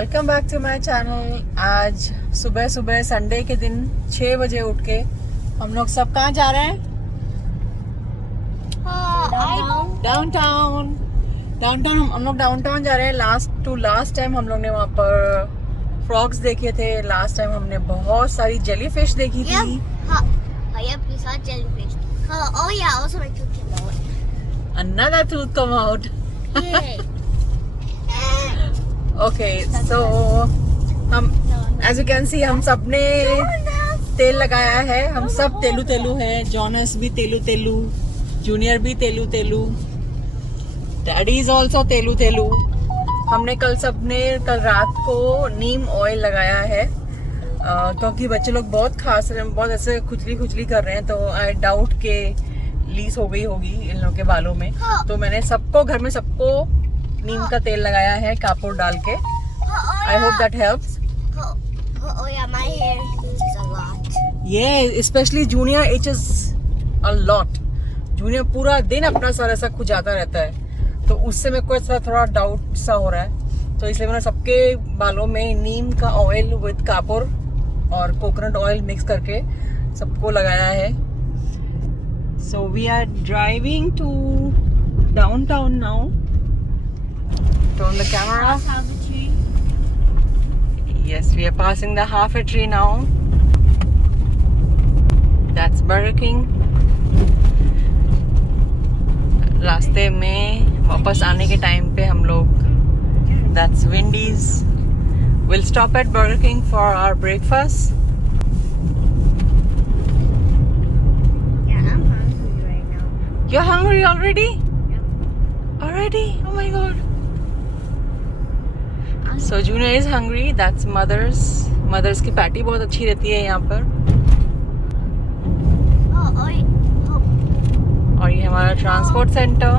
Welcome back to my channel. आज सुबह सुबह संडे के दिन 6 बजे उठ के हम लोग सब कहाँ जा रहे हैं? डाउनटाउन। डाउनटाउन हम लोग डाउनटाउन जा रहे हैं। लास्ट टाइम हम लोग ने वहाँ पर फ्रॉग्स देखे थे। लास्ट टाइम हमने बहुत सारी जेली फिश देखी थी। Yep, we saw jellyfish. Oh yeah, also my tooth came out. Another tooth come out. Yay. Okay, so हम as you can see हम सब ने तेल लगाया है। हम सब तेलू तेलू है। जॉनस भी तेलू तेलू, जूनियर भी तेलू तेलू, डैडी इज ऑल्सो तेलू तेलू। हमने कल रात को नीम ऑयल लगाया है क्योंकि बच्चे लोग बहुत खास रहे हैं, बहुत ऐसे खुजली खुजली कर रहे हैं, तो आई डाउट के लीस हो गई होगी इन लोगों के बालों में। तो मैंने सबको घर में सबको नीम का तेल लगाया है कापूर डाल के। I hope that helps. Oh yeah, my hair itches a lot. ये specially junior itches a lot. Junior पूरा दिन अपना सर ऐसा खुजाता रहता है, तो उससे मेरे को ऐसा थोड़ा डाउट सा हो रहा है। तो इसलिए मैंने सबके बालों में नीम का ऑयल विद कापूर और कोकोनट ऑयल मिक्स करके सबको लगाया है। So we are driving to downtown now. Turn the camera. Have a tree. Yes, we are passing the half a tree now. That's Burger King. रास्ते में वापस आने के टाइम पे हम लोग That's Wendy's. We'll stop at Burger King for our breakfast. Yeah, I'm hungry right now. You're hungry already? Yep. Already? Oh my god. So Junior is hungry. That's Mother's की patty बहुत अच्छी रहती है यहाँ पर। और ये हमारा transport centre.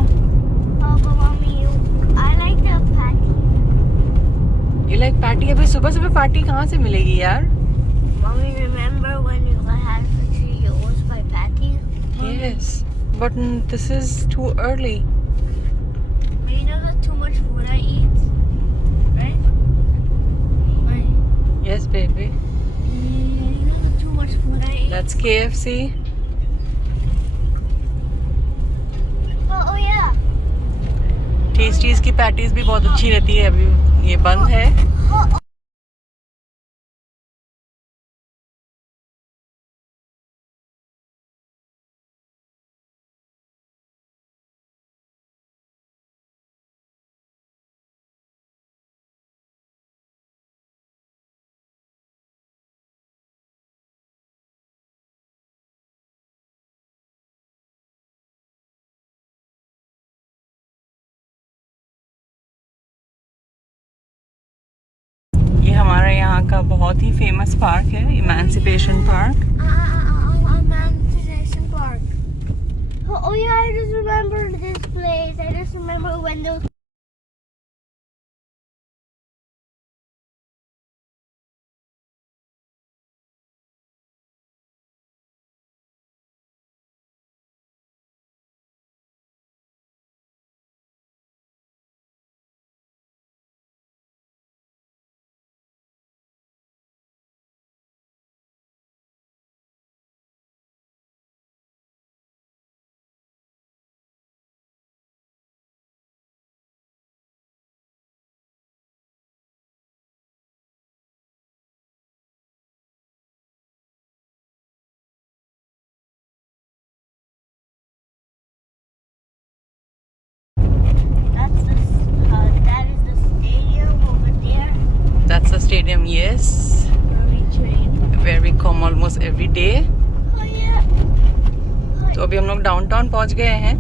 But mommy, I like the patty. You like patty? अभी सुबह सुबह पैटी कहाँ से मिलेगी यार? Mommy, remember when you had the tree? It was by patty. Yes, but this is too early. But you know that's too much food I eat, right? Right. Yes, baby. You know that's too much food I eat. That's KFC. Oh yeah. Tasties की patties भी बहुत अच्छी रहती है। अभी ये बंद है। ये हमारा यहाँ का बहुत ही फेमस पार्क है, emancipation park. Emancipation Park. Oh yeah, I just remembered this place. I just remember when those that is the stadium over there That's the stadium, yes, where we train. where we come almost every day. Oh yeah. तो अभी हम लोग downtown पहुँच गए हैं।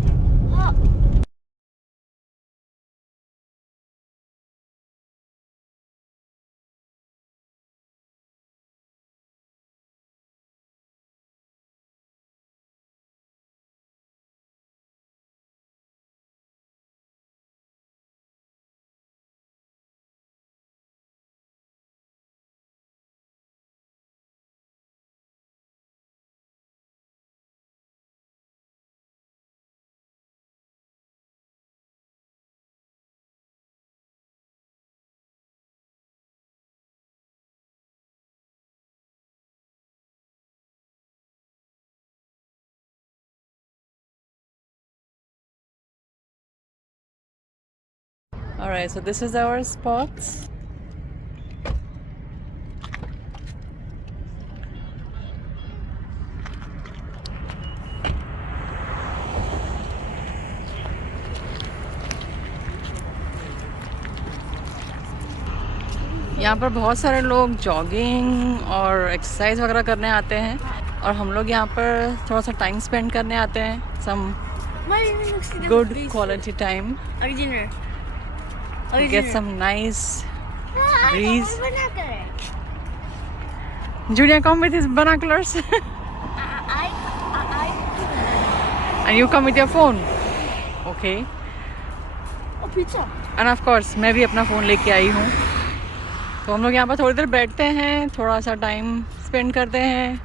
Alright, so this is our spots. यहाँ पर बहुत सारे लोग जॉगिंग और एक्सरसाइज वगैरह करने आते हैं और हम लोग यहाँ पर थोड़ा सा टाइम स्पेंड करने आते हैं. सम good quality time. Original. Get some nice breeze. Junior, come with his binoculars. And you come with your phone. Okay. Oh, pizza. And of course, मैं भी अपना फ़ोन लेके आई हूँ. तो हम लोग यहाँ पर थोड़ी देर बैठते हैं, थोड़ा सा टाइम स्पेंड करते हैं.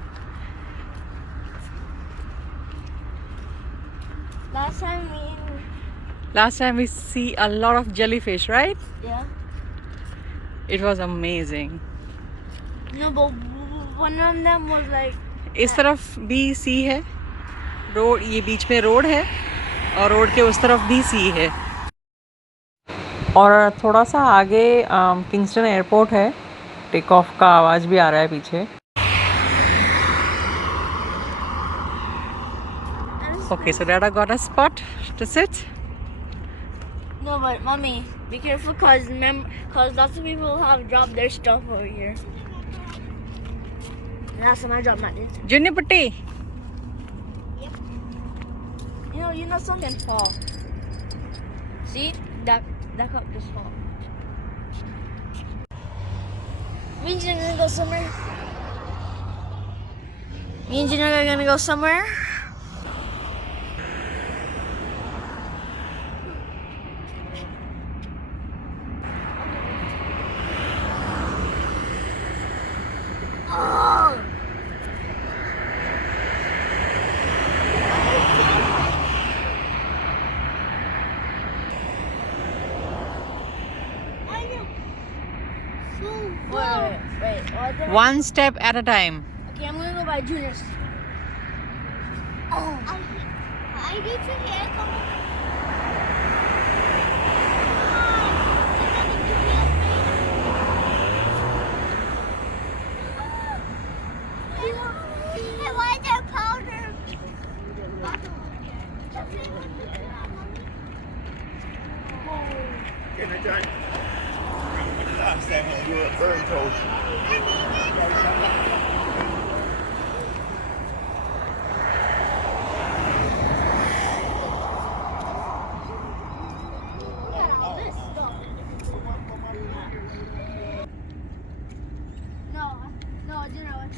Last time we see a lot of jellyfish, right? Yeah. It was amazing. No, but one of them was like. इस तरफ भी सी है, रोड, ये बीच में रोड है और रोड के उस तरफ भी सी है. और थोड़ा सा आगे किंगस्टन एयरपोर्ट है. टेक ऑफ का आवाज़ भी आ रहा है पीछे. Okay, so Dada got a spot to sit. No, but mommy, be careful, cause lots of people have dropped their stuff over here. Last time I dropped mine. Junior Putti. Yep. You know something fall. See that cup just fall. Me and Junior gonna go somewhere. Me and Junior are gonna go somewhere. Wait. One step at a time. Okay, I'm gonna go by Junior's. Oh. I need to hear Last time I do a bird toast. No, I didn't.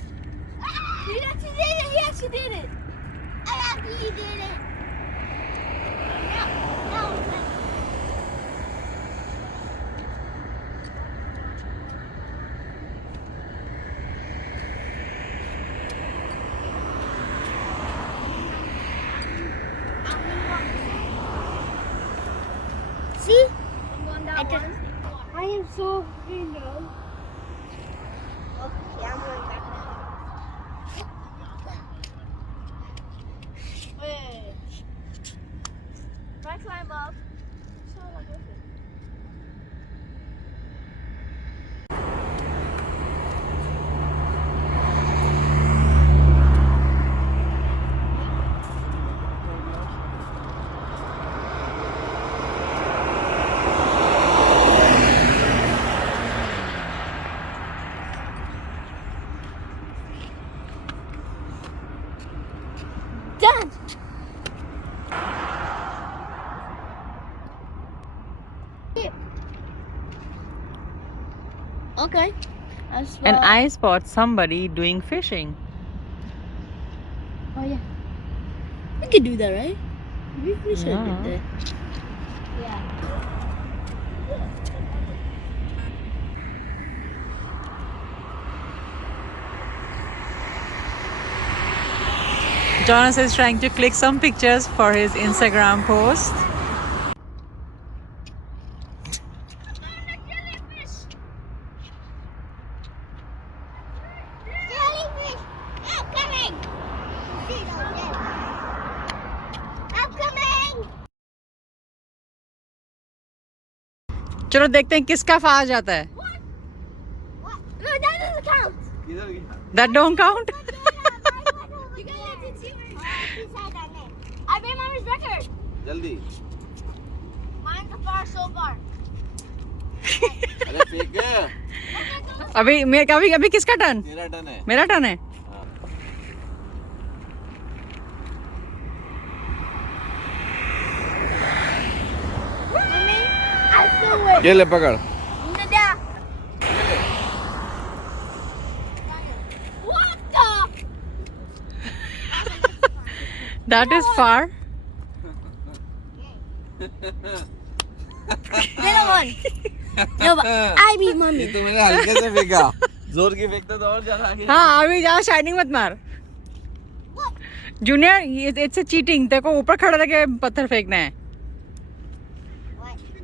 He actually did it. He actually did it. I actually did it. No. See? I'm going down one. I am so free now. Okay, I'm going back now. Wait. If I climb up, so I'm with it. Done! Okay. And I spot somebody doing fishing. Oh yeah. We could do that, right? We should Yeah. do that. Yeah. Jonas is trying to click some pictures for his Instagram post. Jellyfish! I'm coming! I'm coming! चलो देखते हैं किसका फार जाता है. No, that doesn't count. किधर गया? That don't count. You guys have to see I made mommy's record. जल्दी. Mine's the far so far. अरे फेंक. अभी किसका टर्न? तेरा टर्न है. मेरा टर्न है. हाँ. Mommy, I flew it. ये ले पकड़. Nada. What the? That is far. Little one. No, but I beat mommy. ये तो मैंने हल्के से फेंका. जोर की फेंकता तो और ज्यादा आगे. हाँ अभी ज्यादा शाइनिंग मत मार. Junior it's cheating. तेरे को ऊपर खड़ा रह के पत्थर फेंकना है.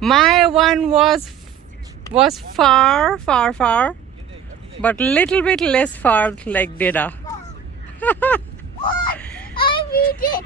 My one was far, but little bit less far like Deda. What? I beat it.